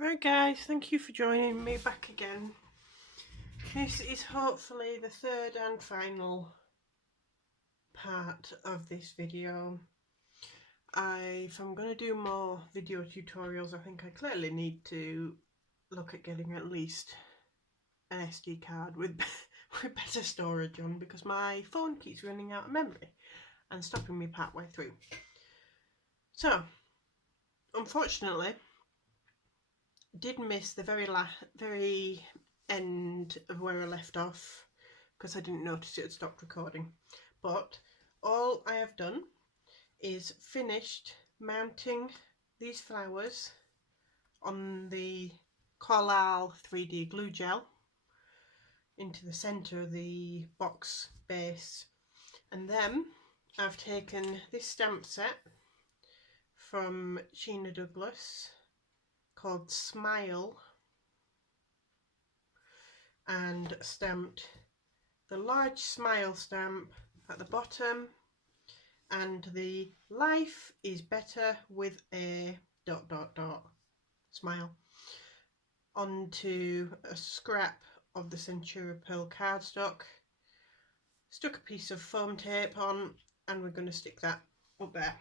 Right guys, thank you for joining me back again. This is hopefully the third and final part of this video. If I'm going to do more video tutorials, I think I clearly need to look at getting at least an SD card with better storage on, because my phone keeps running out of memory and stopping me part way through. So, unfortunately, did miss the very end of where I left off because I didn't notice it had stopped recording. But all I have done is finished mounting these flowers on the Collal 3D glue gel into the centre of the box base, and then I've taken this stamp set from Sheena Douglas called Smile and stamped the large smile stamp at the bottom and the life is better with a ... smile onto a scrap of the Centura Pearl cardstock. Stuck a piece of foam tape on and we're going to stick that up there.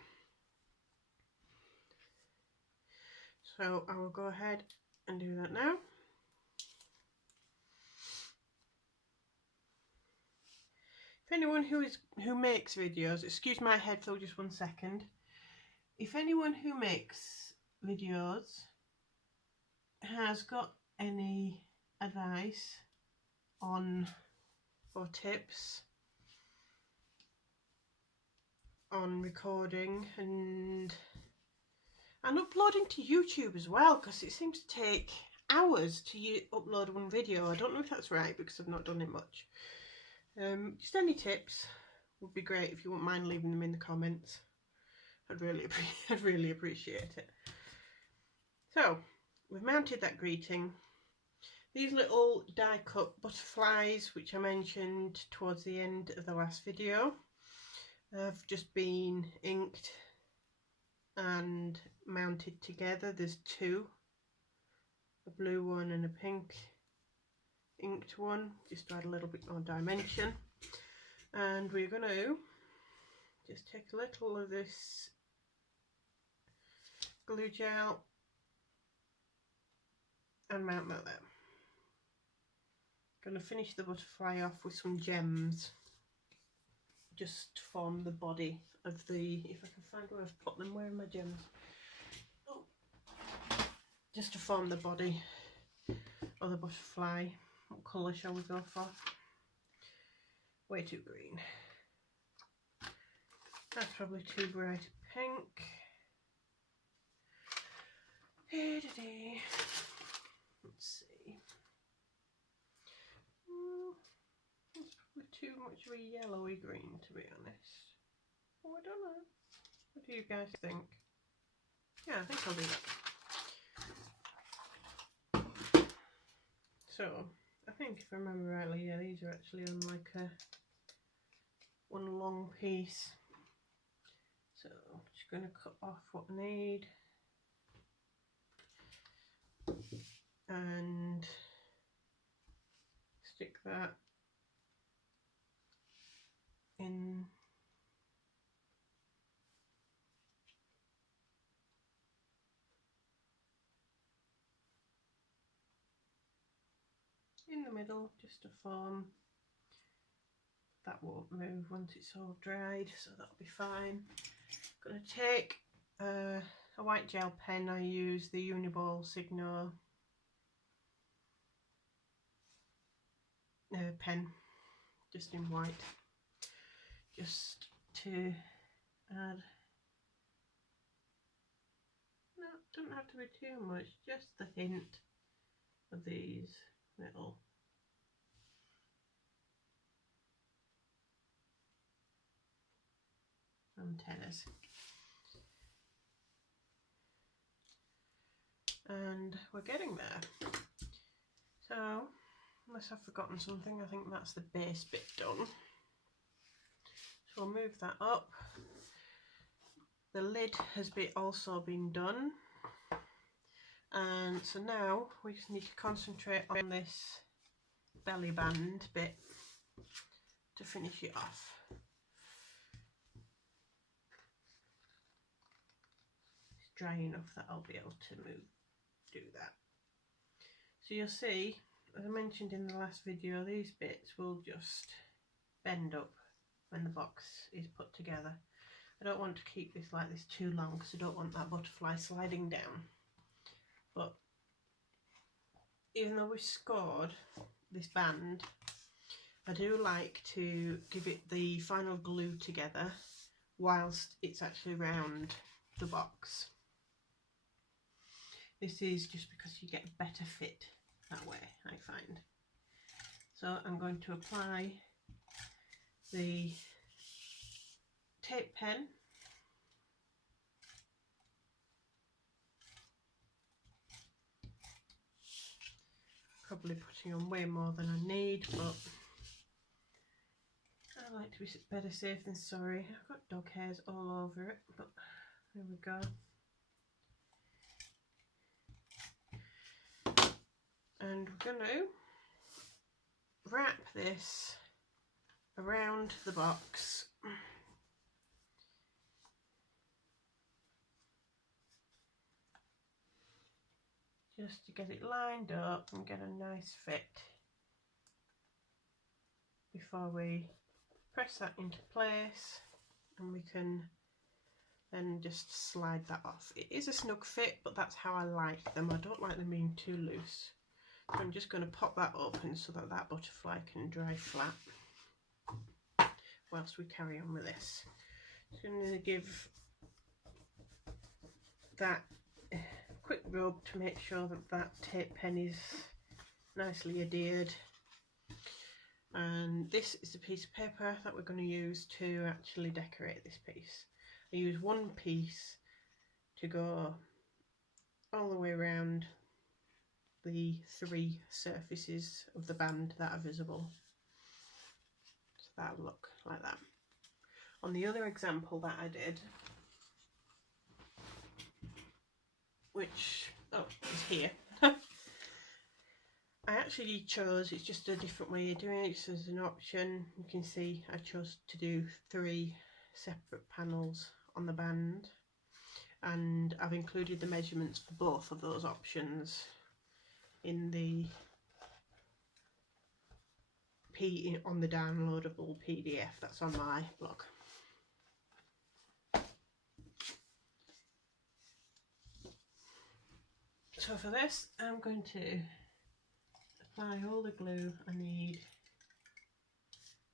So I will go ahead and do that now. If anyone who makes videos, excuse my head for just 1 second. If anyone who makes videos has got any advice on or tips on recording and uploading to YouTube as well, because it seems to take hours to upload one video. I don't know if that's right because I've not done it much. Just any tips would be great if you wouldn't mind leaving them in the comments. I'd really appreciate it. So we've mounted that greeting. These little die cut butterflies, which I mentioned towards the end of the last video, have just been inked and mounted together. There's two, a blue one and a pink inked one, just to add a little bit more dimension. And we're going to just take a little of this glue gel and mount that there. Going to finish the butterfly off with some gems just to form the body of the, if I can find where I've put them, where are my gems? Oh. Just to form the body of the butterfly. What colour shall we go for? Way too green. That's probably too bright a pink. Let's see. It's probably too much of a yellowy green, to be honest. Oh, I don't know. What do you guys think? Yeah, I think I'll do that. So, I think if I remember rightly, yeah, these are actually on like a one long piece. So, I'm just going to cut off what I need and stick that in the middle, just to form. That won't move once it's all dried, so that'll be fine. I'm going to take a white gel pen. I use the Uniball Signo pen, just in white, just to add, no, it doesn't have to be too much, just the hint of these little antennas. And we're getting there. So, unless I've forgotten something, I think that's the base bit done. So we'll move that up. The lid has also been done. And so now we just need to concentrate on this belly band bit to finish it off. It's dry enough that I'll be able to do that. So you'll see, as I mentioned in the last video, these bits will just bend up when the box is put together. I don't want to keep this like this too long because I don't want that butterfly sliding down. But even though we've scored this band, I do like to give it the final glue together whilst it's actually round the box. This is just because you get a better fit that way, I find. So I'm going to apply the tape pen. Probably putting on way more than I need, but I like to be better safe than sorry. I've got dog hairs all over it, but there we go. And we're going to wrap this around the box. Just to get it lined up and get a nice fit before we press that into place, and we can then just slide that off. It is a snug fit, but that's how I like them. I don't like them being too loose. So I'm just going to pop that open so that that butterfly can dry flat whilst we carry on with this. So I'm going to give that a quick rub to make sure that that tape pen is nicely adhered. And this is a piece of paper that we're going to use to actually decorate this piece. I use one piece to go all the way around the 3 surfaces of the band that are visible. So that'll look like that. On the other example that I did, which is here, I actually chose, it's just a different way of doing it. So as an option, you can see I chose to do 3 separate panels on the band, and I've included the measurements for both of those options in the on the downloadable PDF that's on my blog. So for this, I'm going to apply all the glue I need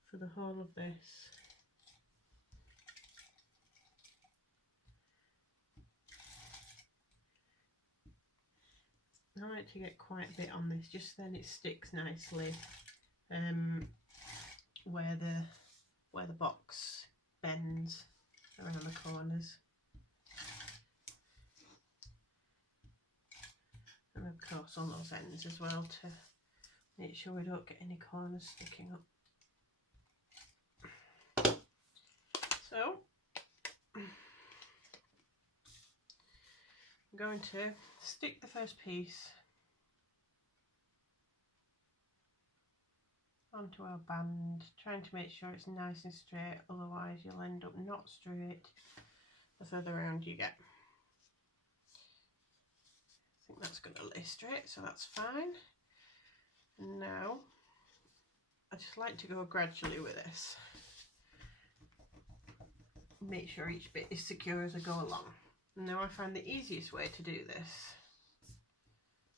for the whole of this. I like to get quite a bit on this, just then it sticks nicely where the box bends around the corners. And of course on those ends as well, to make sure we don't get any corners sticking up. So I'm going to stick the first piece onto our band, trying to make sure it's nice and straight, otherwise you'll end up not straight the further around you get. I think that's going to lay straight, so that's fine. And now I just like to go gradually with this. Make sure each bit is secure as I go along. And now I find the easiest way to do this,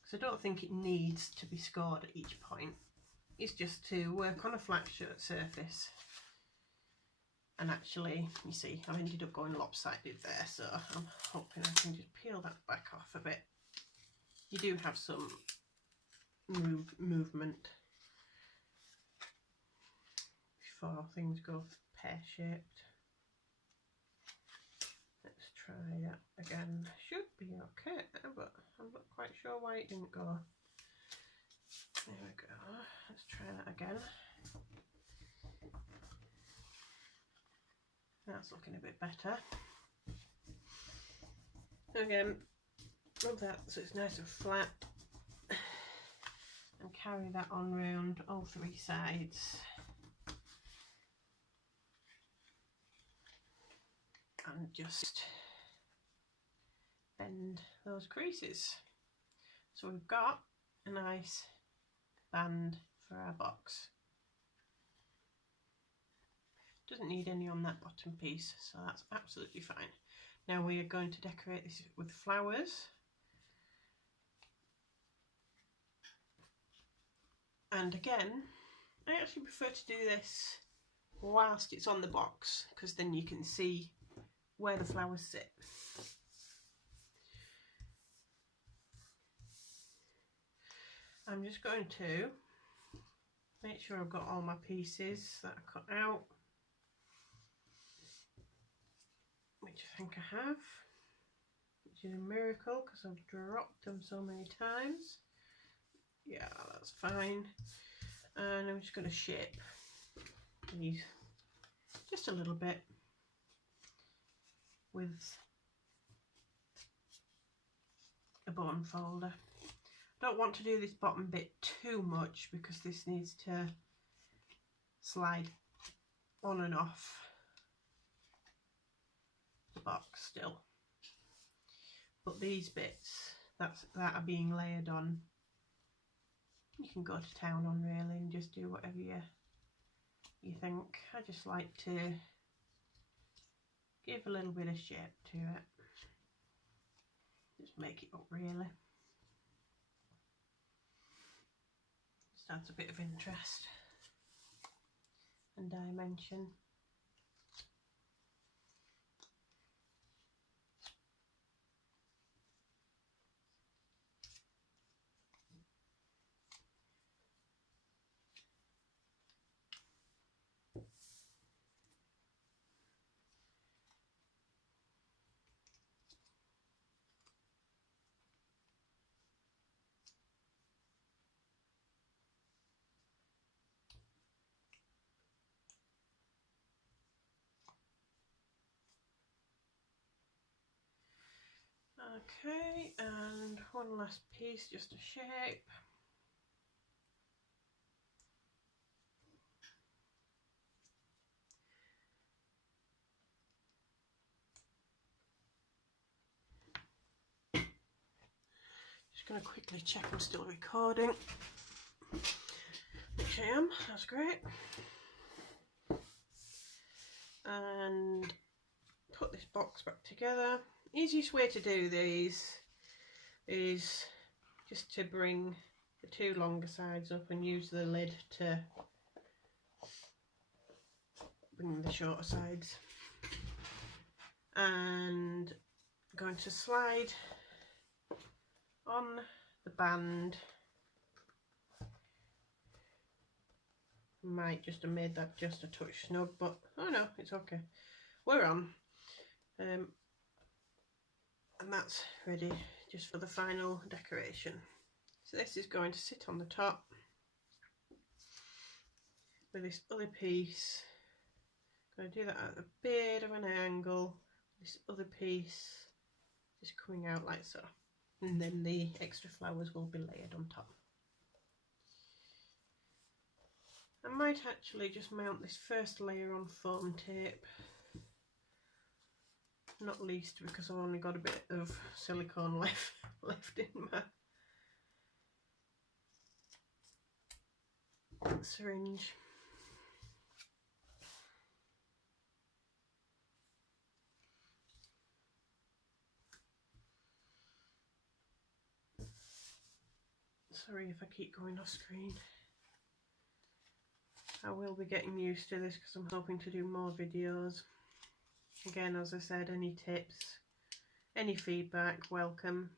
because I don't think it needs to be scored at each point, is just to work on a flat surface. And actually, you see, I've ended up going lopsided there, so I'm hoping I can just peel that back off a bit. You do have some movement before things go pear-shaped. Let's try that again. Should be okay, but I'm not quite sure why it didn't go. There we go. Let's try that again. That's looking a bit better. Again, rub that so it's nice and flat, and carry that on round all three sides. And just bend those creases. So we've got a nice band for our box. Doesn't need any on that bottom piece, so that's absolutely fine. Now we are going to decorate this with flowers. And again, I actually prefer to do this whilst it's on the box, because then you can see where the flowers sit. I'm just going to make sure I've got all my pieces that I cut out, which I think I have, which is a miracle because I've dropped them so many times. Yeah, that's fine. And I'm just going to shape these just a little bit with a button folder. I don't want to do this bottom bit too much because this needs to slide on and off the box still. But these bits that are being layered on, you can go to town on really and just do whatever you think. I just like to give a little bit of shape to it. Just make it up really. Just adds a bit of interest and dimension. Okay, and one last piece just to shape. Just going to quickly check I'm still recording, which I am, that's great. And put this box back together. Easiest way to do these is just to bring the two longer sides up and use the lid to bring the shorter sides. And I'm going to slide on the band. Might just have made that just a touch snug, but oh no, it's okay. We're on. And that's ready just for the final decoration. So this is going to sit on the top with this other piece. I'm going to do that at a bit of an angle. This other piece just coming out like so. And then the extra flowers will be layered on top. I might actually just mount this first layer on foam tape. Not least because I've only got a bit of silicone left in my syringe. Sorry if I keep going off screen. I will be getting used to this because I'm hoping to do more videos. Again, as I said, any tips, any feedback, welcome.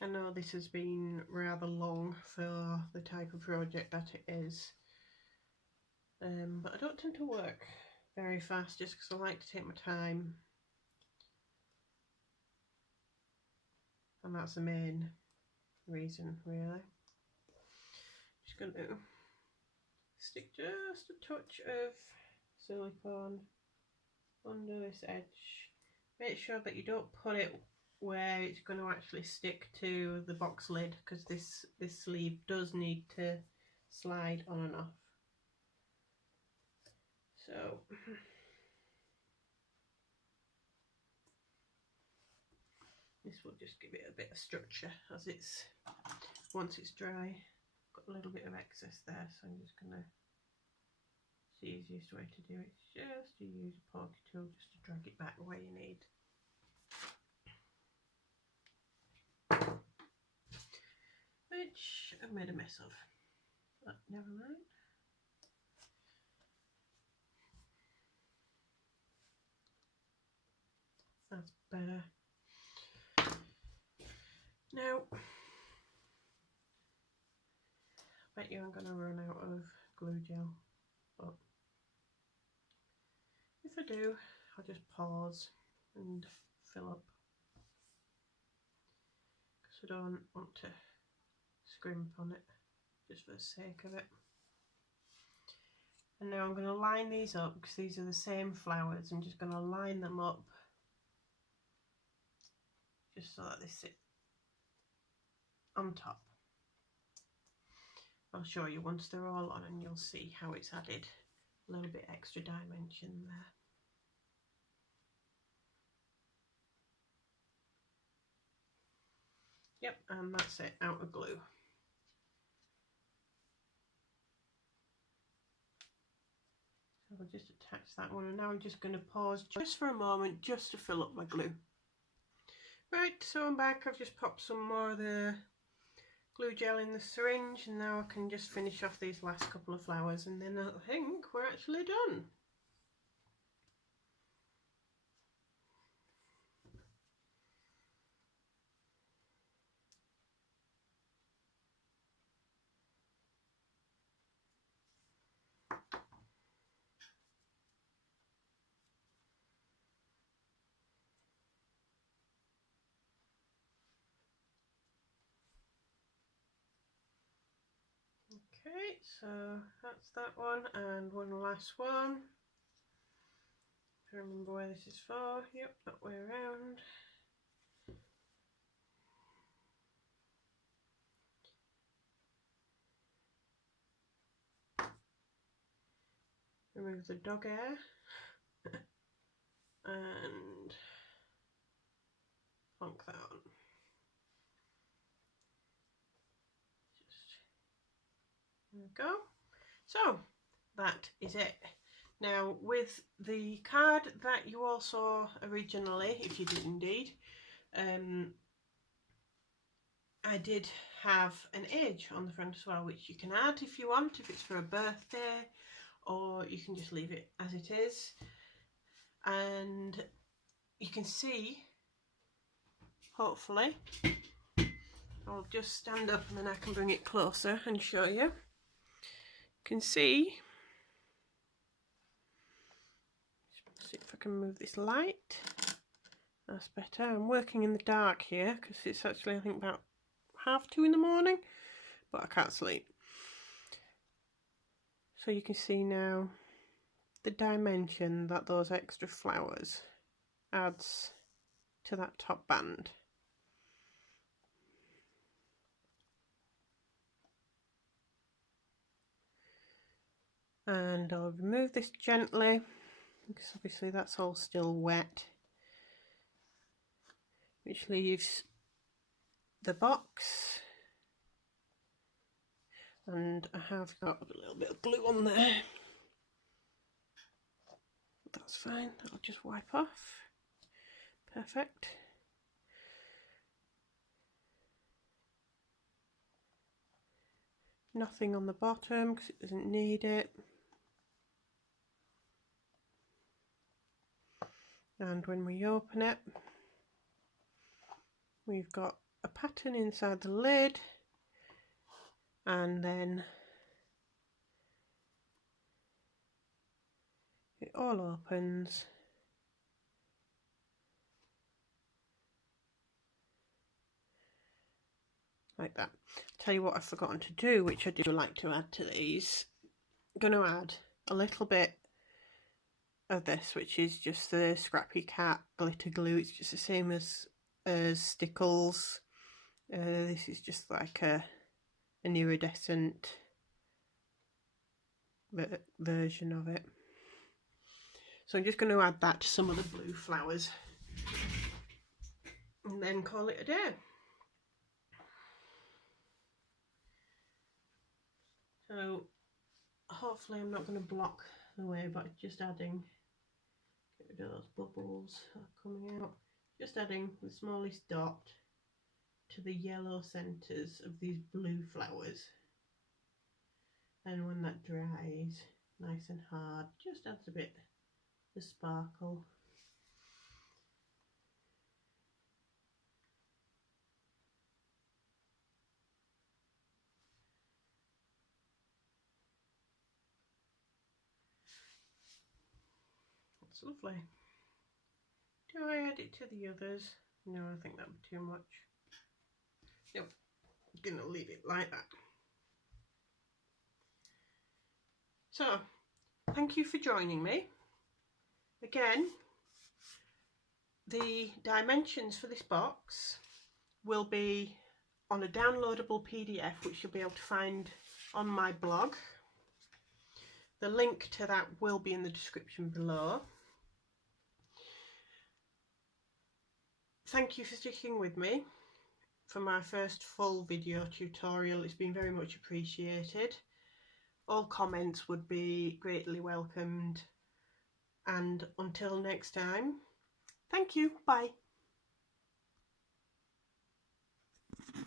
I know this has been rather long for the type of project that it is, but I don't tend to work very fast just because I like to take my time, and that's the main reason really. Just going to stick just a touch of silicone under this edge. make sure that you don't put it where it's going to actually stick to the box lid, because this sleeve does need to slide on and off. So this will just give it a bit of structure, as it's, once it's dry, got a little bit of excess there, so I'm just gonna, it's the easiest way to do it, just to use a poker tool just to drag it back where you need. Which I've made a mess of, but never mind. That's better. Now, I bet you I'm going to run out of glue gel, but if I do, I'll just pause and fill up, because I don't want to scrimp on it just for the sake of it. And now I'm going to line these up, because these are the same flowers. I'm just going to line them up just so that they sit on top. I'll show you once they're all on, and you'll see how it's added a little bit extra dimension there. Yep, and that's it, out of glue. So I'll just attach that one, and now I'm just going to pause just for a moment just to fill up my glue. Right, so I'm back. I've just popped some more of the glue gel in the syringe, and now I can just finish off these last couple of flowers, and then I think we're actually done. Okay, so that's that one, and one last one. I remember where this is for. Yep, that way around. Remove the dog hair and plonk that on. There we go. So that is it. Now, with the card that you all saw originally, if you did indeed, I did have an age on the front as well, which you can add if you want, if it's for a birthday, or you can just leave it as it is. And you can see, hopefully, I'll just stand up and then I can bring it closer and show you. You can see, see if I can move this light. That's better. I'm working in the dark here because it's actually, I think, about 2:30 in the morning, but I can't sleep. So you can see now the dimension that those extra flowers adds to that top band. And I'll remove this gently, because obviously that's all still wet, which leaves the box, and I have got a little bit of glue on there. That's fine, I'll just wipe off. Perfect. Nothing on the bottom because it doesn't need it. And when we open it, we've got a pattern inside the lid, and then it all opens like that. Tell you what I've forgotten to do, which I do like to add to these. I'm going to add a little bit of this, which is just the Scrappy Cat glitter glue. It's just the same as Stickles. This is just like an iridescent version of it. So I'm just going to add that to some of the blue flowers and then call it a day. So hopefully I'm not going to block the way, but just adding, get rid of those bubbles that are coming out, just adding the smallest dot to the yellow centres of these blue flowers, and when that dries nice and hard, just adds a bit of sparkle. That's lovely. Do I add it to the others? No, I think that would be too much. Nope, I'm going to leave it like that. So, thank you for joining me. Again, the dimensions for this box will be on a downloadable PDF, which you'll be able to find on my blog. The link to that will be in the description below. Thank you for sticking with me for my first full video tutorial. It's been very much appreciated. All comments would be greatly welcomed. And until next time, thank you. Bye.